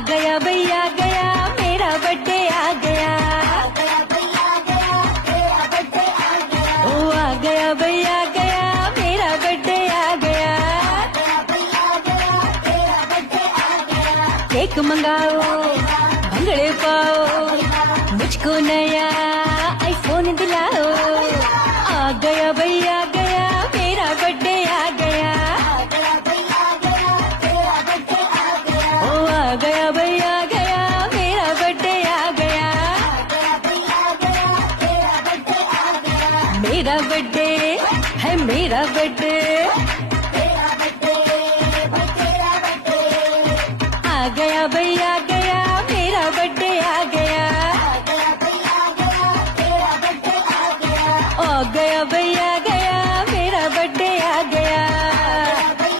गया भैया गया मेरा बर्थडे आ गया। ओ आ गया भैया गया मेरा बर्थडे आ गया। केक मंगाओ भंगड़े पाओ मुझको नया आईफोन दिलाओ। आ गया भैया गया मेरा बर्थडे आ गया। ओ आ गया भैया गया मेरा बर्थडे आ गया। मेरा बर्थडे है मेरा बर्थडे।